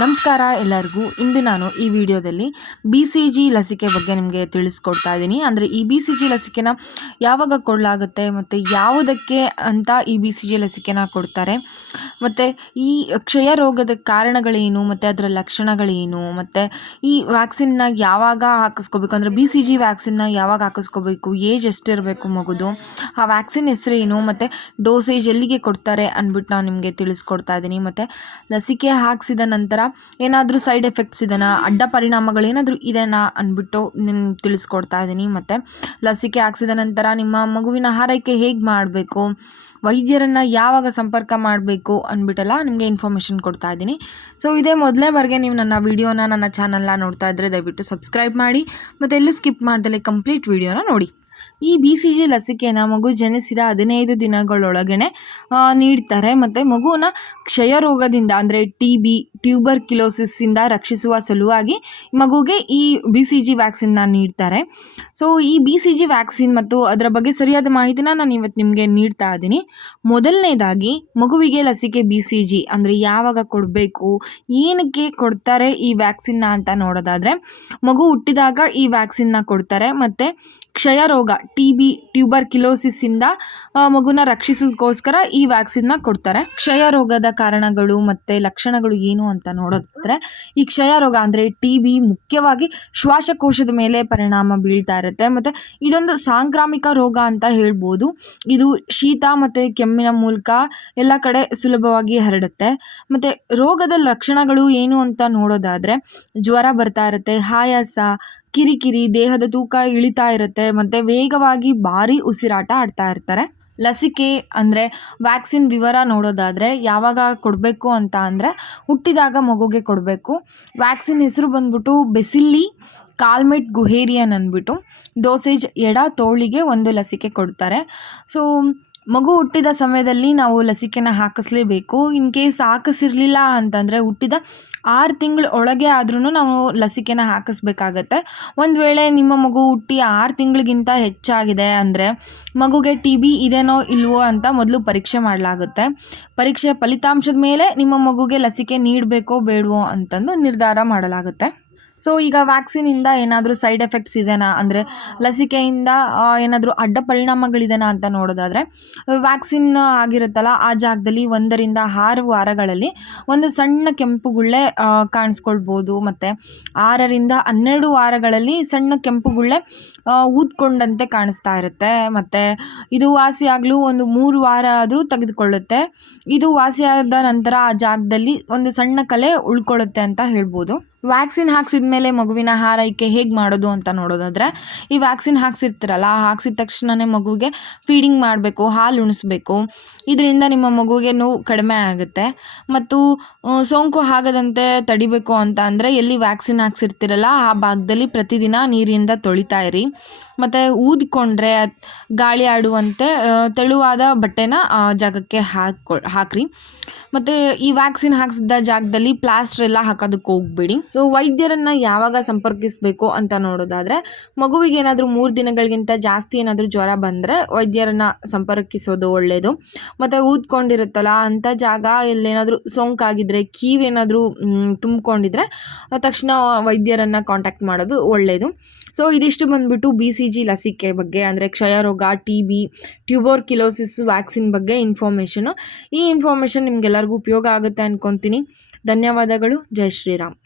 ನಮಸ್ಕಾರ ಎಲ್ಲರಿಗೂ. ಇಂದು ನಾನು ಈ ವಿಡಿಯೋದಲ್ಲಿ BCG ಲಸಿಕೆ ಬಗ್ಗೆ ನಿಮಗೆ ತಿಳಿಸ್ಕೊಡ್ತಾ ಇದ್ದೀನಿ. ಅಂದರೆ ಈ BCG ಲಸಿಕೆನ ಯಾವಾಗ ಕೊಡಲಾಗುತ್ತೆ ಮತ್ತು ಯಾವುದಕ್ಕೆ ಅಂತ ಈ BCG ಲಸಿಕೆನ ಕೊಡ್ತಾರೆ, ಮತ್ತು ಈ ಕ್ಷಯ ರೋಗದ ಕಾರಣಗಳೇನು ಮತ್ತು ಅದರ ಲಕ್ಷಣಗಳೇನು, ಮತ್ತು ಈ ವ್ಯಾಕ್ಸಿನ್ನ ಯಾವಾಗ ಹಾಕಿಸ್ಕೋಬೇಕು, ಅಂದರೆ BCG ವ್ಯಾಕ್ಸಿನ್ನ ಯಾವಾಗ ಹಾಕಿಸ್ಕೋಬೇಕು, ಏಜ್ ಎಷ್ಟಿರಬೇಕು ಮಗುದು, ಆ ವ್ಯಾಕ್ಸಿನ್ ಹೆಸರೇನು ಮತ್ತು ಡೋಸೇಜ್ ಎಲ್ಲಿಗೆ ಕೊಡ್ತಾರೆ ಅಂದ್ಬಿಟ್ಟು ನಾನು ನಿಮಗೆ ತಿಳಿಸ್ಕೊಡ್ತಾ ಇದ್ದೀನಿ. ಮತ್ತು ಲಸಿಕೆ ಹಾಕಿಸಿದ ನಂತರ ಏನಾದರೂ ಸೈಡ್ ಎಫೆಕ್ಟ್ಸ್ ಇದೆನಾ, ಅಡ್ಡ ಪರಿಣಾಮಗಳೇನಾದರೂ ಇದೆನಾ ಅಂದ್ಬಿಟ್ಟು ನಿಮ್ಗೆ ತಿಳಿಸ್ಕೊಡ್ತಾ ಇದ್ದೀನಿ. ಮತ್ತು ಲಸಿಕೆ ಹಾಕ್ಸಿದ ನಂತರ ನಿಮ್ಮ ಮಗುವಿನ ಆರೈಕೆ ಹೇಗೆ ಮಾಡಬೇಕು, ವೈದ್ಯರನ್ನು ಯಾವಾಗ ಸಂಪರ್ಕ ಮಾಡಬೇಕು ಅಂದ್ಬಿಟ್ಟೆಲ್ಲ ನಿಮಗೆ ಇನ್ಫಾರ್ಮೇಷನ್ ಕೊಡ್ತಾ ಇದ್ದೀನಿ. ಸೊ ಇದೇ ಮೊದಲನೇವರೆಗೆ ನೀವು ನನ್ನ ವೀಡಿಯೋನ, ನನ್ನ ಚಾನಲ್ನ ನೋಡ್ತಾ ಇದ್ದರೆ ದಯವಿಟ್ಟು ಸಬ್ಸ್ಕ್ರೈಬ್ ಮಾಡಿ ಮತ್ತು ಎಲ್ಲೂ ಸ್ಕಿಪ್ ಮಾಡ್ದಲೇ ಕಂಪ್ಲೀಟ್ ವೀಡಿಯೋನ ನೋಡಿ. ಈ BCG ಲಸಿಕೆನ ಮಗು ಜನಿಸಿದ 15 ದಿನಗಳೊಳಗನೆ ನೀಡ್ತಾರೆ. ಮತ್ತು ಮಗುವನ್ನ ಕ್ಷಯ ರೋಗದಿಂದ ಅಂದರೆ TB ಟ್ಯೂಬರ್ಕ್ಯುಲೋಸಿಸ್ಸಿಂದ ರಕ್ಷಿಸುವ ಸಲುವಾಗಿ ಮಗುಗೆ ಈ BCG ವ್ಯಾಕ್ಸಿನ್ನ ನೀಡ್ತಾರೆ. ಸೊ ಈ BCG ವ್ಯಾಕ್ಸಿನ್ ಮತ್ತು ಅದರ ಬಗ್ಗೆ ಸರಿಯಾದ ಮಾಹಿತಿನ ನಾನು ಇವತ್ತು ನಿಮಗೆ ನೀಡ್ತಾ ಇದ್ದೀನಿ. ಮೊದಲನೇದಾಗಿ ಮಗುವಿಗೆ ಲಸಿಕೆ BCG ಅಂದರೆ ಯಾವಾಗ ಕೊಡಬೇಕು, ಏನಕ್ಕೆ ಕೊಡ್ತಾರೆ ಈ ವ್ಯಾಕ್ಸಿನ್ನ ಅಂತ ನೋಡೋದಾದರೆ, ಮಗು ಹುಟ್ಟಿದಾಗ ಈ ವ್ಯಾಕ್ಸಿನ್ನ ಕೊಡ್ತಾರೆ. ಮತ್ತು ಕ್ಷಯ ರೋಗ TB ಟ್ಯೂಬರ್ಕ್ಯುಲೋಸಿಸ್ಸಿಂದ ಮಗುನ ರಕ್ಷಿಸೋದಕ್ಕೋಸ್ಕರ ಈ ವ್ಯಾಕ್ಸಿನ್ನ ಕೊಡ್ತಾರೆ. ಕ್ಷಯ ರೋಗದ ಕಾರಣಗಳು ಮತ್ತು ಲಕ್ಷಣಗಳು ಏನು ಅಂತ ನೋಡೋದಾದರೆ, ಈ ಕ್ಷಯ ರೋಗ ಅಂದರೆ TB ಮುಖ್ಯವಾಗಿ ಶ್ವಾಸಕೋಶದ ಮೇಲೆ ಪರಿಣಾಮ ಬೀಳ್ತಾ ಇರುತ್ತೆ. ಮತ್ತು ಇದೊಂದು ಸಾಂಕ್ರಾಮಿಕ ರೋಗ ಅಂತ ಹೇಳ್ಬೋದು. ಇದು ಶೀತ ಮತ್ತು ಕೆಮ್ಮಿನ ಮೂಲಕ ಎಲ್ಲ ಕಡೆ ಸುಲಭವಾಗಿ ಹರಡುತ್ತೆ. ಮತ್ತು ರೋಗದ ಲಕ್ಷಣಗಳು ಏನು ಅಂತ ನೋಡೋದಾದರೆ, ಜ್ವರ ಬರ್ತಾ ಇರುತ್ತೆ, ಆಯಾಸ, ಕಿರಿಕಿರಿ, ದೇಹದ ತೂಕ ಇಳಿತಾ ಇರುತ್ತೆ, ಮತ್ತು ವೇಗವಾಗಿ ಭಾರಿ ಉಸಿರಾಟ ಆಡ್ತಾ ಇರ್ತಾರೆ. ಲಸಿಕೆ ಅಂದರೆ ವ್ಯಾಕ್ಸಿನ್ ವಿವರ ನೋಡೋದಾದರೆ, ಯಾವಾಗ ಕೊಡಬೇಕು ಅಂತ ಅಂದರೆ ಹುಟ್ಟಿದಾಗ ಮಗುಗೆ ಕೊಡಬೇಕು. ವ್ಯಾಕ್ಸಿನ್ ಹೆಸರು ಬಂದ್ಬಿಟ್ಟು ಬೆಸಿಲ್ಲಿ ಕಾಲ್ಮೆಟ್ ಗುಹೇರಿಯನ್ ಅಂದ್ಬಿಟ್ಟು. ಡೋಸೇಜ್ ಎಡ ತೋಳಿಗೆ 1 ಲಸಿಕೆ ಕೊಡ್ತಾರೆ. ಸೊ ಮಗು ಹುಟ್ಟಿದ ಸಮಯದಲ್ಲಿ ನಾವು ಲಸಿಕೆನ ಹಾಕಿಸ್ಲೇಬೇಕು. ಇನ್ ಕೇಸ್ ಹಾಕಿಸಿರಲಿಲ್ಲ ಅಂತಂದರೆ ಹುಟ್ಟಿದ 6 ತಿಂಗಳ ಒಳಗೆ ಆದ್ರೂ ನಾವು ಲಸಿಕೆನ ಹಾಕಿಸ್ಬೇಕಾಗತ್ತೆ. ಒಂದು ವೇಳೆ ನಿಮ್ಮ ಮಗು ಹುಟ್ಟಿ 6 ತಿಂಗಳಿಗಿಂತ ಹೆಚ್ಚಾಗಿದೆ ಅಂದರೆ ಮಗುಗೆ TB ಇದೆನೋ ಇಲ್ವೋ ಅಂತ ಮೊದಲು ಪರೀಕ್ಷೆ ಮಾಡಲಾಗುತ್ತೆ. ಪರೀಕ್ಷೆ ಫಲಿತಾಂಶದ ಮೇಲೆ ನಿಮ್ಮ ಮಗುಗೆ ಲಸಿಕೆ ನೀಡಬೇಕೋ ಬೇಡವೋ ಅಂತಂದು ನಿರ್ಧಾರ ಮಾಡಲಾಗುತ್ತೆ. ಸೊ ಈಗ ವ್ಯಾಕ್ಸಿನಿಂದ ಏನಾದರೂ ಸೈಡ್ ಎಫೆಕ್ಟ್ಸ್ ಇದೆನಾ, ಅಂದರೆ ಲಸಿಕೆಯಿಂದ ಏನಾದರೂ ಅಡ್ಡ ಪರಿಣಾಮಗಳಿದೆನಾ ಅಂತ ನೋಡೋದಾದರೆ, ವ್ಯಾಕ್ಸಿನ್ ಆಗಿರುತ್ತಲ್ಲ ಆ ಜಾಗದಲ್ಲಿ 1 ರಿಂದ 6 ವಾರಗಳಲ್ಲಿ ಒಂದು ಸಣ್ಣ ಕೆಂಪು ಗುಳ್ಳೆ ಕಾಣಿಸ್ಕೊಳ್ಬೋದು. ಮತ್ತು 6 ರಿಂದ 12 ವಾರಗಳಲ್ಲಿ ಸಣ್ಣ ಕೆಂಪು ಗುಳ್ಳೆ ಊದ್ಕೊಂಡಂತೆ ಕಾಣಿಸ್ತಾ ಇರುತ್ತೆ. ಮತ್ತು ಇದು ವಾಸಿಯಾಗಲು ಒಂದು 3 ವಾರ ಆದರೂ ತೆಗೆದುಕೊಳ್ಳುತ್ತೆ. ಇದು ವಾಸಿಯಾದ ನಂತರ ಆ ಜಾಗದಲ್ಲಿ ಒಂದು ಸಣ್ಣ ಕಲೆ ಉಳ್ಕೊಳ್ಳುತ್ತೆ ಅಂತ ಹೇಳ್ಬೋದು. ವ್ಯಾಕ್ಸಿನ್ ಹಾಕ್ಸಿದ ಮೇಲೆ ಮಗುವಿನ ಆರೈಕೆ ಹೇಗೆ ಮಾಡೋದು ಅಂತ ನೋಡೋದಾದರೆ, ಈ ವ್ಯಾಕ್ಸಿನ್ ಹಾಕ್ಸಿರ್ತೀರಲ್ಲ, ಹಾಕ್ಸಿದ ತಕ್ಷಣವೇ ಮಗುವಿಗೆ ಫೀಡಿಂಗ್ ಮಾಡಬೇಕು, ಹಾಲು ಉಣಿಸ್ಬೇಕು. ಇದರಿಂದ ನಿಮ್ಮ ಮಗುವಿಗೆ ನೋವು ಕಡಿಮೆ ಆಗುತ್ತೆ. ಮತ್ತು ಸೋಂಕು ಆಗದಂತೆ ತಡಿಬೇಕು ಅಂತ ಅಂದರೆ ಎಲ್ಲಿ ವ್ಯಾಕ್ಸಿನ್ ಹಾಕ್ಸಿರ್ತೀರಲ್ಲ ಆ ಭಾಗದಲ್ಲಿ ಪ್ರತಿದಿನ ನೀರಿಂದ ತೊಳಿತಾ ಇರಿ. ಮತ್ತು ಊದಿಕೊಂಡ್ರೆ ಗಾಳಿ ಆಡುವಂತೆ ತೆಳುವಾದ ಬಟ್ಟೆನ ಜಾಗಕ್ಕೆ ಹಾಕ್ರಿ. ಮತ್ತು ಈ ವ್ಯಾಕ್ಸಿನ್ ಹಾಕ್ಸಿದ ಜಾಗದಲ್ಲಿ ಪ್ಲಾಸ್ಟರ್ ಎಲ್ಲ ಹಾಕೋದಕ್ಕೆ ಹೋಗ್ಬೇಡಿ. ಸೊ ವೈದ್ಯರನ್ನು ಯಾವಾಗ ಸಂಪರ್ಕಿಸಬೇಕು ಅಂತ ನೋಡೋದಾದರೆ, ಮಗುವಿಗೆ ಏನಾದರೂ 3 ದಿನಗಳಿಗಿಂತ ಜಾಸ್ತಿ ಏನಾದರೂ ಜ್ವರ ಬಂದರೆ ವೈದ್ಯರನ್ನು ಸಂಪರ್ಕಿಸೋದು ಒಳ್ಳೆಯದು. ಮತ್ತು ಊದ್ಕೊಂಡಿರುತ್ತಲ್ಲ ಅಂಥ ಜಾಗ ಎಲ್ಲೇನಾದರೂ ಸೋಂಕಾಗಿದ್ದರೆ, ಕೀವೇನಾದರೂ ತುಂಬಿಕೊಂಡಿದ್ರೆ ತಕ್ಷಣ ವೈದ್ಯರನ್ನು ಕಾಂಟ್ಯಾಕ್ಟ್ ಮಾಡೋದು ಒಳ್ಳೆಯದು. ಸೊ ಇದಿಷ್ಟು ಬಂದುಬಿಟ್ಟು BCG ಲಸಿಕೆ ಬಗ್ಗೆ, ಅಂದರೆ ಕ್ಷಯ ರೋಗ, TB ಟ್ಯೂಬರ್ಕ್ಯುಲೋಸಿಸ್ ವ್ಯಾಕ್ಸಿನ್ ಬಗ್ಗೆ ಇನ್ಫಾರ್ಮೇಷನು. ಈ ಇನ್ಫಾರ್ಮೇಷನ್ ನಿಮಗೆಲ್ಲರಿಗೂ ಉಪಯೋಗ ಆಗುತ್ತೆ ಅಂದ್ಕೊತೀನಿ. ಧನ್ಯವಾದಗಳು. ಜೈ ಶ್ರೀರಾಮ್.